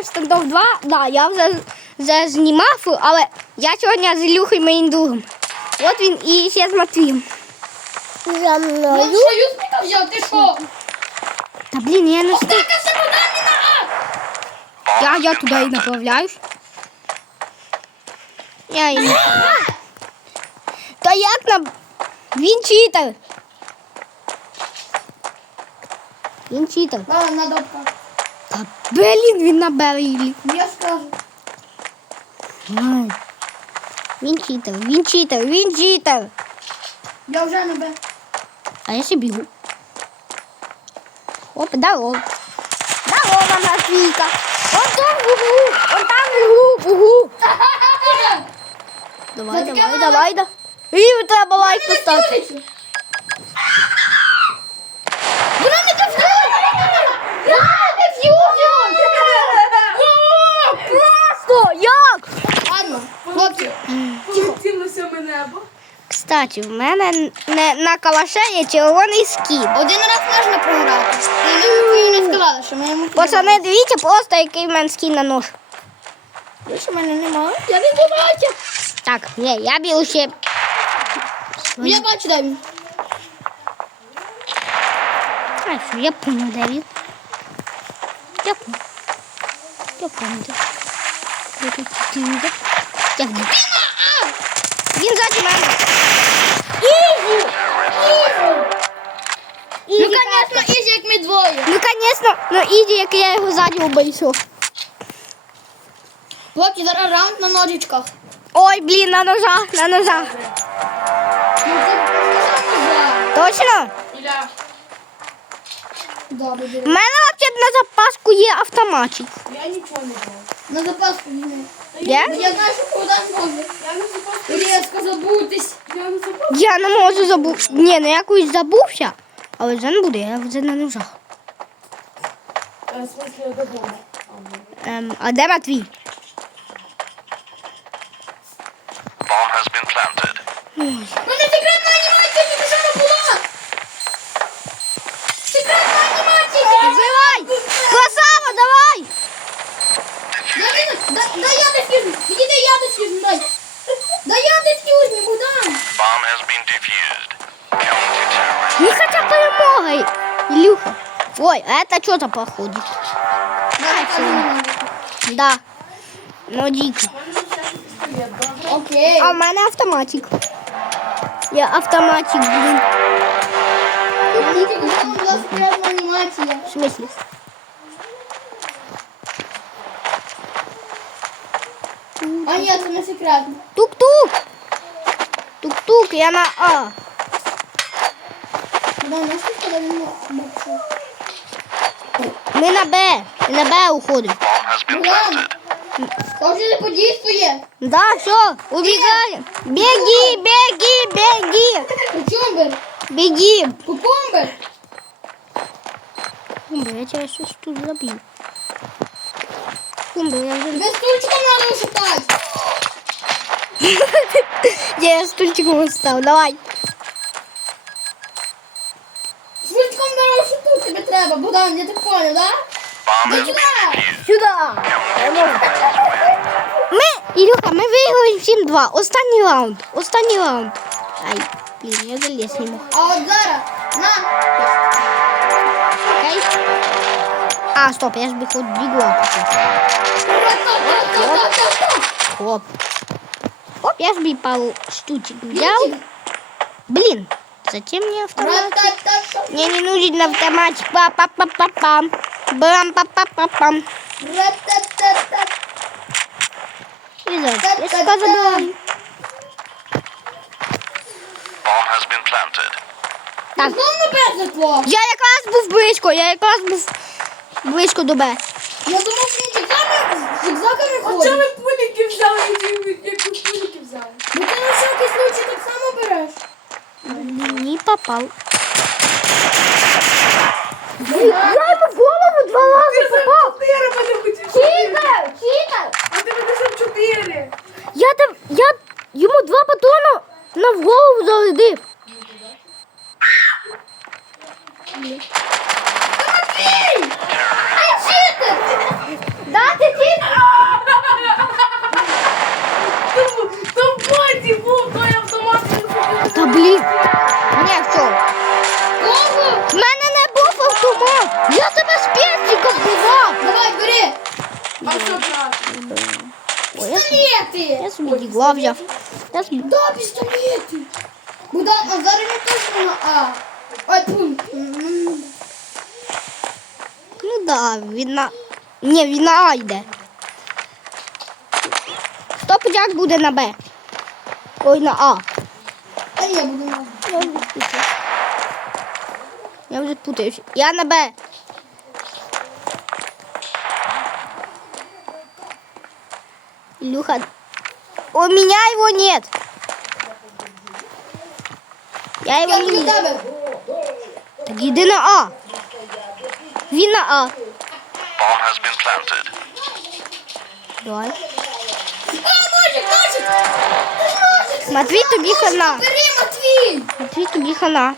граємо в стендов 2. Да, я вже, вже знімав, але я сьогодні з Ілюхою моїм другом. От він і ще з Матвієм. За мною. союзника взяв, ти що? Та блін, я не встиг. Так, все подалі на А! Я, я туди і направляюсь. Я і не... Та як нам? Він читер. Він читер. Ладно, надо обкати. Та блін, він на березі. Я скажу. Ай. Він читер, він читер, він читер. Я вже на Б. А я ще бігу. Оп, здорово. Здорово, Матвійка. Он там в углу, он там в углу, в углу. Давай, За давай, давай. І треба лайк поставити. Вона не деф'юзила! Я деф'юзила! Просто як? Ладно, хлопці. Полетілося ми небо. Кстати, в мене не, на калаше є червоний скін. Один раз можна програти. Ми не сказали, що ми йому Пацани, дивіться просто, який в мене скін на нож. Більше в мене немає. Я не бачу. Так, ні, я беру ще. Я бачу, дай мені. А, що, я понял, де він. Я понял. Я понял, де. Я тут чотири, де. В Він ззаді мене. Ізі! Ізі! Ну, звісно, ізі, як ми двоє. Ну, конечно, ну Ізі, як я його ззаді обійшов. Хлопці, зараз раунд на ножичках. Ой, блін, на ножах, на ножах. Ну, ти сказав, Точно? Іля. В добре. мене взагалі на запаску є автоматчик. Я нічого не знаю. На запаску. Є? Я знаю, що куди може. Я не. Різко забутись. Я не запаску. Я не можу забути. Ні, ну якось забувся, але вже не буде, я вже на ножах. Е, В смысле, додому. Ем, а де Матвій? Bomb has been planted. Мене секретна анімація тільки що не була. Секретна анімація тільки що. Вбивай! Красава, давай! Дай мені, дай, дай я дефьюзну. Іди дай я дефьюзну, дай. Дай я дефьюзну, Богдан. Bomb has been defused. Counter-terrorist. Не хотя перемога, Илюха. Ой, а это что-то походит. Дай, дай, Да. Ну, дико. Окей. А у мене автоматик. Я автоматик, блин. Мені тільки що була секретна анімація. В смысле? А ні, це не секретно. Тук-тук. Тук-тук, я на А. Знаєш, що сказав він? Ми на Б. Ми на Б уходимо. Вже не подійствує? Да, все, убегаем. Беги, беги, беги. Кучумбер, Беги. кукумбер. Кумбер, я сейчас тут забью. Кумбер, я вже... Тебе стульчиком треба шукати. Я стульчиком устал, давай. Стульчиком треба шукати тебе треба. Богдан, я так понял, да? Has сюди. Win. Ми, Ілюха, ми виграємо 7-2. Останній раунд. Останній раунд. Ай, блін, я заліз не мог. А от зараз, на. Окей? А, стоп, я ж бігла. Хоп. Хоп, я ж би пару штучек взял. Блин, зачем мне автомат? Мне не нужен автоматик. Па-па-па-па-пам. Бам-па-па-па-пам. Ра-та-та-та. И за я сказала. Bomb has been planted. Так, я якраз був близько, я якраз був близько до Б. Я думав, зігзагами А чого ви пуліки взяли, як ви пуліки взяли? Бо ти на всякий случай так само береш. Не попал. Я ему в голову два раза попал. Чотири мене хотів. Читер, читер. А ти мене ще чотири. Я там, я йому два батона на в голову зарядив. Читер! Дати ті? То в боті був той автомат. Та блін. Не, все. В мене не був автомат. Я тебе з п'ятником бував. Давай, бери. А що брати? Пістолети. Я собі дігла взяв. Да, пістолети. Ну, Куда? А зараз я теж на А. Ой, пункт. Ну да, він на ні, він на А йде. Хто подяк буде на Б? Ой, на А. А я буду на Я вже путаюсь. Я вже путаюсь. Я на Б. Илюха, у меня его нет. Я его Я не вижу. Так Іди на А. Він на А. Bomb has been planted. Давай. А, ножик, ножик! Ножик! Матвій, тобі хана. Бери, Матвій! Матвій, тобі хана.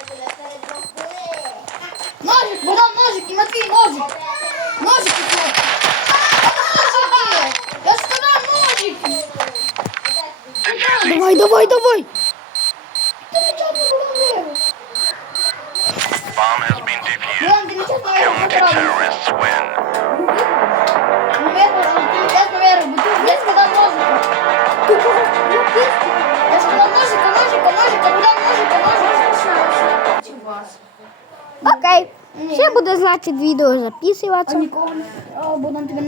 Ножик, Богдан, ножик, і Матвій, ножик. Ножики, хлопці. Ножики! Я сказав ножики! Давай, давай, давай. Ти нічого не робив. Bomb has been defused. Богдан, ти нічого не Counter робив. terrorists win. Наверно, ти я наверно, бо ти я сказав ножика. Я? Окей. Ще буде, значить, відео записуватися.